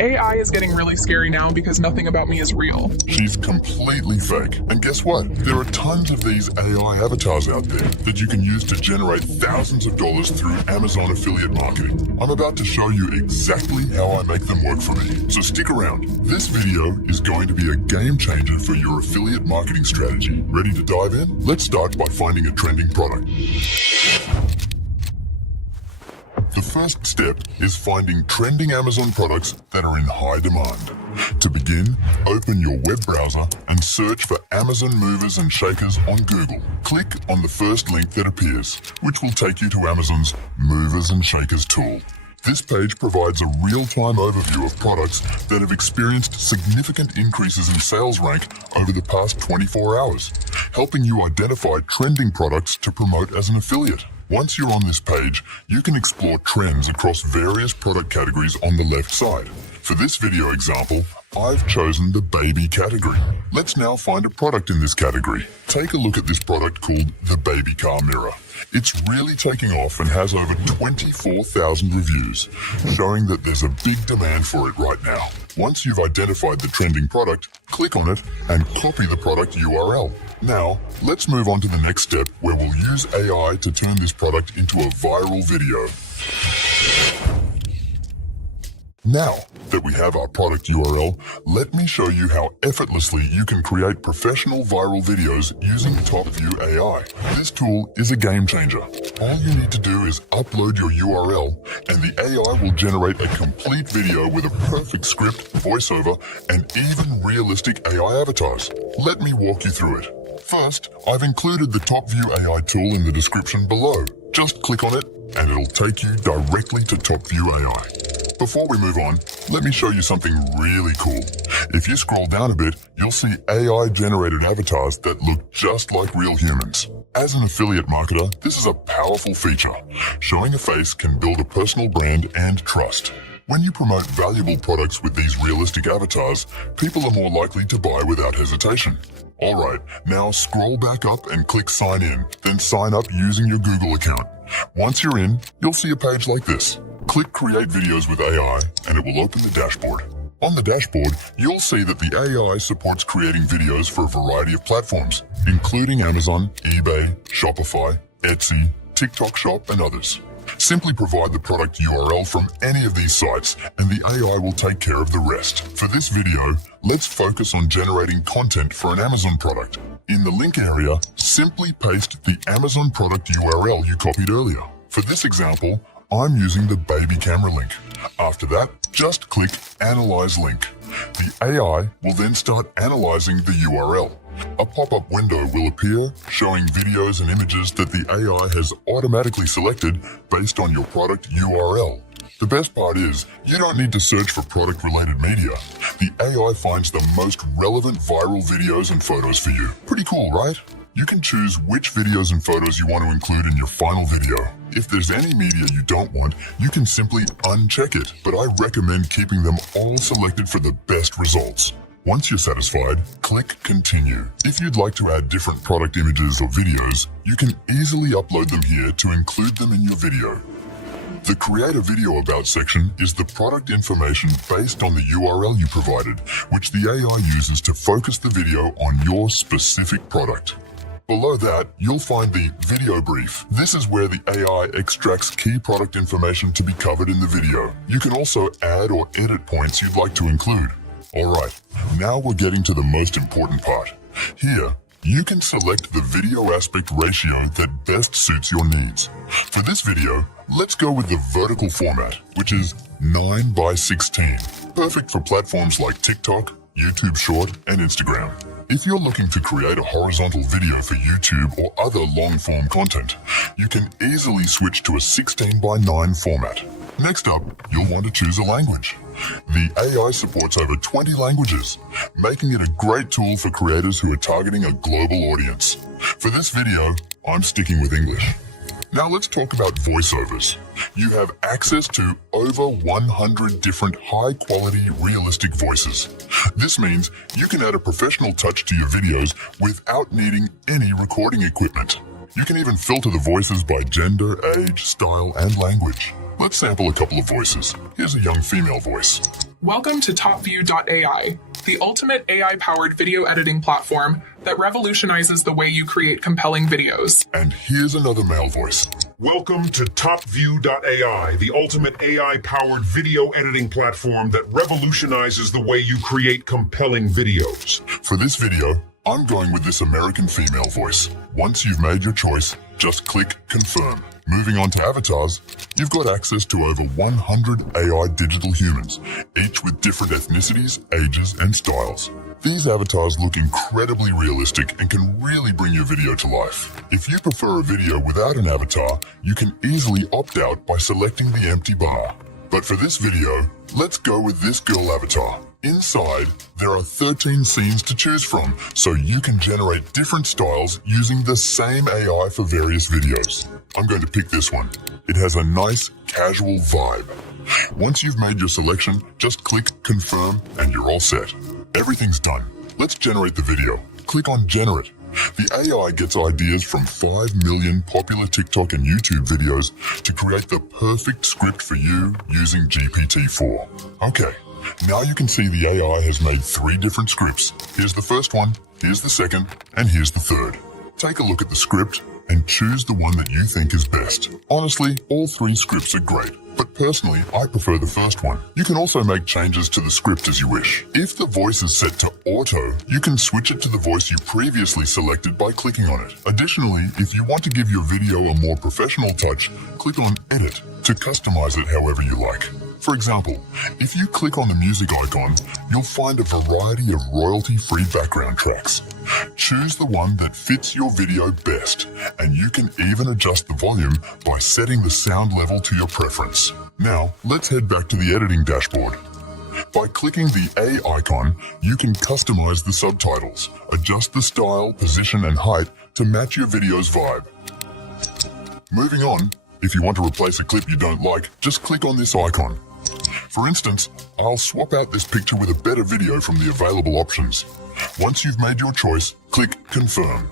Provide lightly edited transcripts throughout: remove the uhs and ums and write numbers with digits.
AI is getting really scary now because nothing about me is real. She's completely fake. And guess what? There are tons of these AI avatars out there that you can use to generate thousands of dollars through Amazon affiliate marketing. I'm about to show you exactly how I make them work for me. So stick around. This video is going to be a game changer for your affiliate marketing strategy. Ready to dive in? Let's start by finding a trending product. The first step is finding trending Amazon products that are in high demand. To begin, open your web browser and search for Amazon movers and shakers on Google. Click on the first link that appears, which will take you to Amazon's Movers and Shakers tool. This page provides a real-time overview of products that have experienced significant increases in sales rank over the past 24 hours, helping you identify trending products to promote as an affiliate. Once you're on this page, you can explore trends across various product categories on the left side. For this video example, I've chosen the baby category. Let's now find a product in this category. Take a look at this product called the baby car mirror. It's really taking off and has over 24,000 reviews, showing that there's a big demand for it right now. Once you've identified the trending product, click on it and copy the product URL. Now, let's move on to the next step where we'll use AI to turn this product into a viral video. Now that we have our product URL, let me show you how effortlessly you can create professional viral videos using TopView AI. This tool is a game changer. All you need to do is upload your URL and the AI will generate a complete video with a perfect script, voiceover, and even realistic AI avatars. Let me walk you through it. First, I've included the TopView AI tool in the description below. Just click on it and it'll take you directly to TopView AI. Before we move on, let me show you something really cool. If you scroll down a bit, you'll see AI-generated avatars that look just like real humans. As an affiliate marketer, this is a powerful feature. Showing a face can build a personal brand and trust. When you promote valuable products with these realistic avatars, people are more likely to buy without hesitation. Alright, now scroll back up and click sign in, then sign up using your Google account. Once you're in, you'll see a page like this. Click Create Videos with AI and it will open the dashboard. On the dashboard, you'll see that the AI supports creating videos for a variety of platforms, including Amazon, eBay, Shopify, Etsy, TikTok Shop, and others. Simply provide the product URL from any of these sites and the AI will take care of the rest. For this video, let's focus on generating content for an Amazon product. In the link area, simply paste the Amazon product URL you copied earlier. For this example, I'm using the baby camera link. After that, just click Analyze Link. The AI will then start analyzing the URL. A pop-up window will appear showing videos and images that the AI has automatically selected based on your product URL. The best part is, you don't need to search for product-related media. The AI finds the most relevant viral videos and photos for you. Pretty cool, right? You can choose which videos and photos you want to include in your final video. If there's any media you don't want, you can simply uncheck it, but I recommend keeping them all selected for the best results. Once you're satisfied, click Continue. If you'd like to add different product images or videos, you can easily upload them here to include them in your video. The Create a Video About section is the product information based on the URL you provided, which the AI uses to focus the video on your specific product. Below that, you'll find the Video Brief. This is where the AI extracts key product information to be covered in the video. You can also add or edit points you'd like to include. Alright, now we're getting to the most important part. Here, you can select the video aspect ratio that best suits your needs. For this video, let's go with the vertical format, which is 9:16. Perfect for platforms like TikTok, YouTube Short, and Instagram. If you're looking to create a horizontal video for YouTube or other long-form content, you can easily switch to a 16:9 format. Next up, you'll want to choose a language. The AI supports over 20 languages, making it a great tool for creators who are targeting a global audience. For this video, I'm sticking with English. Now let's talk about voiceovers. You have access to over 100 different high-quality, realistic voices. This means you can add a professional touch to your videos without needing any recording equipment. You can even filter the voices by gender, age, style, and language. Let's sample a couple of voices. Here's a young female voice. Welcome to TopView.ai, the ultimate AI-powered video editing platform that revolutionizes the way you create compelling videos. And here's another male voice. Welcome to TopView.ai, the ultimate AI-powered video editing platform that revolutionizes the way you create compelling videos. For this video, I'm going with this American female voice. Once you've made your choice, just click Confirm. Moving on to avatars, you've got access to over 100 AI digital humans, each with different ethnicities, ages, and styles. These avatars look incredibly realistic and can really bring your video to life. If you prefer a video without an avatar, you can easily opt out by selecting the empty bar. But for this video, let's go with this girl avatar. Inside, there are 13 scenes to choose from, so you can generate different styles using the same AI for various videos. I'm going to pick this one. It has a nice, casual vibe. Once you've made your selection, just click Confirm and you're all set. Everything's done. Let's generate the video. Click on Generat. The AI gets ideas from 5 million popular TikTok and YouTube videos to create the perfect script for you using GPT-4. Okay, now you can see the AI has made 3 different scripts. Here's the first one, here's the second, and here's the third. Take a look at the script and choose the one that you think is best. Honestly, all 3 scripts are great, but personally, I prefer the first one. You can also make changes to the script as you wish. If the voice is set to auto, you can switch it to the voice you previously selected by clicking on it. Additionally, if you want to give your video a more professional touch, click on Edit to customize it however you like. For example, if you click on the music icon, you'll find a variety of royalty-free background tracks. Choose the one that fits your video best, and you can even adjust the volume by setting the sound level to your preference. Now, let's head back to the editing dashboard. By clicking the A icon, you can customize the subtitles, adjust the style, position, and height to match your video's vibe. Moving on, if you want to replace a clip you don't like, just click on this icon. For instance, I'll swap out this picture with a better video from the available options. Once you've made your choice, click Confirm.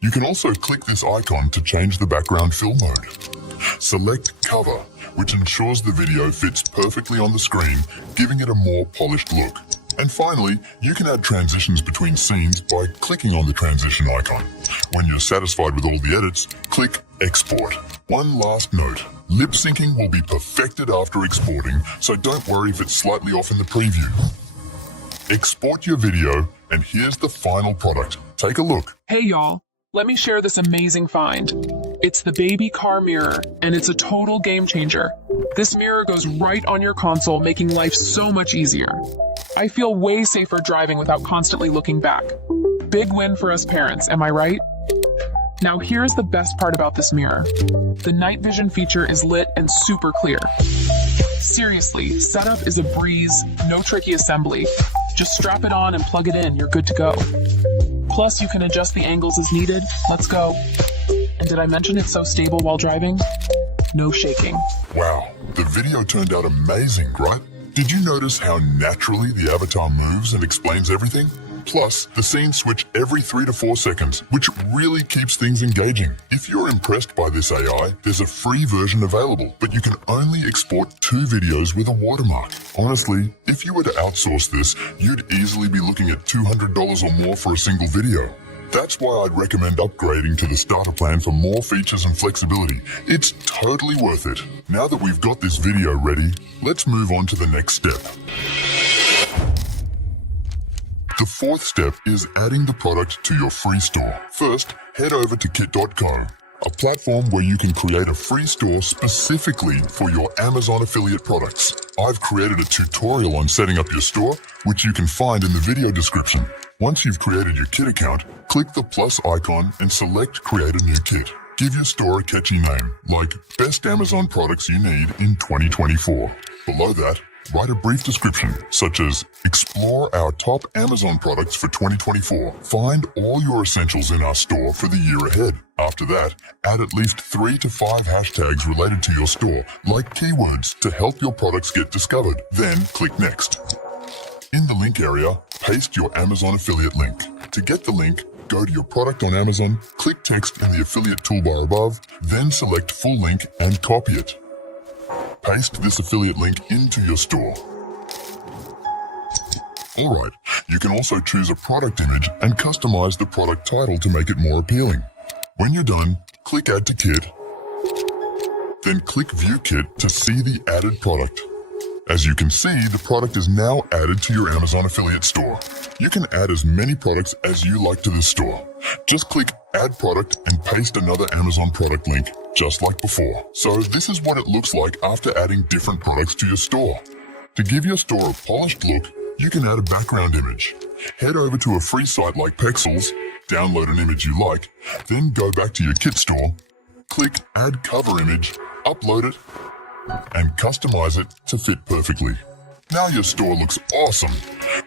You can also click this icon to change the background fill mode. Select Cover, which ensures the video fits perfectly on the screen, giving it a more polished look. And finally, you can add transitions between scenes by clicking on the transition icon. When you're satisfied with all the edits, click Export. One last note, lip syncing will be perfected after exporting, so don't worry if it's slightly off in the preview. Export your video, and here's the final product. Take a look. Hey y'all, let me share this amazing find. It's the baby car mirror, and it's a total game changer. This mirror goes right on your console, making life so much easier. I feel way safer driving without constantly looking back. Big win for us parents, am I right? Now here's the best part about this mirror. The night vision feature is lit and super clear. Seriously, setup is a breeze, no tricky assembly. Just strap it on and plug it in, you're good to go. Plus you can adjust the angles as needed. Let's go. And did I mention it's so stable while driving? No shaking. Wow, the video turned out amazing, right? Did you notice how naturally the avatar moves and explains everything? Plus, the scenes switch every 3 to 4 seconds, which really keeps things engaging. If you're impressed by this AI, there's a free version available, but you can only export 2 videos with a watermark. Honestly, if you were to outsource this, you'd easily be looking at $200 or more for a single video. That's why I'd recommend upgrading to the starter plan for more features and flexibility. It's totally worth it. Now that we've got this video ready, let's move on to the next step. The 4th step is adding the product to your free store. First, head over to kit.co, a platform where you can create a free store specifically for your Amazon affiliate products. I've created a tutorial on setting up your store, which you can find in the video description. Once you've created your kit account, click the plus icon and select Create a New Kit. Give your store a catchy name, like Best Amazon Products You Need in 2024. Below that, write a brief description, such as, explore our top Amazon products for 2024. Find all your essentials in our store for the year ahead. After that, add at least 3 to 5 hashtags related to your store, like keywords, to help your products get discovered. Then click Next. In the link area, paste your Amazon affiliate link. To get the link, Go to your product on Amazon, click text in the affiliate toolbar above, then select full link and copy it. Paste this affiliate link into your store. Alright, you can also choose a product image and customize the product title to make it more appealing. When you're done, click Add to Kit, then click View Kit to see the added product. As you can see, the product is now added to your Amazon affiliate store. You can add as many products as you like to this store. Just click Add Product and paste another Amazon product link, just like before. So this is what it looks like after adding different products to your store. To give your store a polished look, you can add a background image. Head over to a free site like Pexels, download an image you like, then go back to your kit store, click Add Cover Image, upload it, and customize it to fit perfectly. Now your store looks awesome.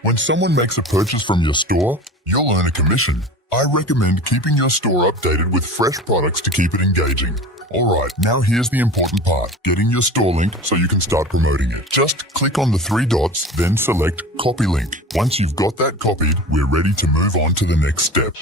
When someone makes a purchase from your store, you'll earn a commission. I recommend keeping your store updated with fresh products to keep it engaging. Alright, now here's the important part, getting your store link so you can start promoting it. Just click on the 3 dots, then select Copy Link. Once you've got that copied, we're ready to move on to the next step.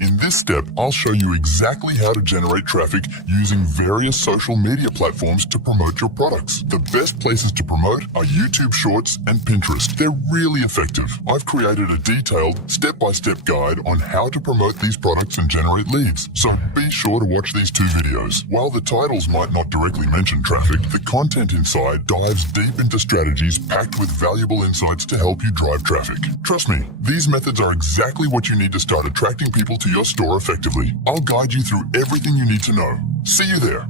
In this step, I'll show you exactly how to generate traffic using various social media platforms to promote your products. The best places to promote are YouTube Shorts and Pinterest. They're really effective. I've created a detailed, step-by-step guide on how to promote these products and generate leads, so be sure to watch these 2 videos. While the titles might not directly mention traffic, the content inside dives deep into strategies packed with valuable insights to help you drive traffic. Trust me, these methods are exactly what you need to start attracting people to your store effectively. I'll guide you through everything you need to know. See you there.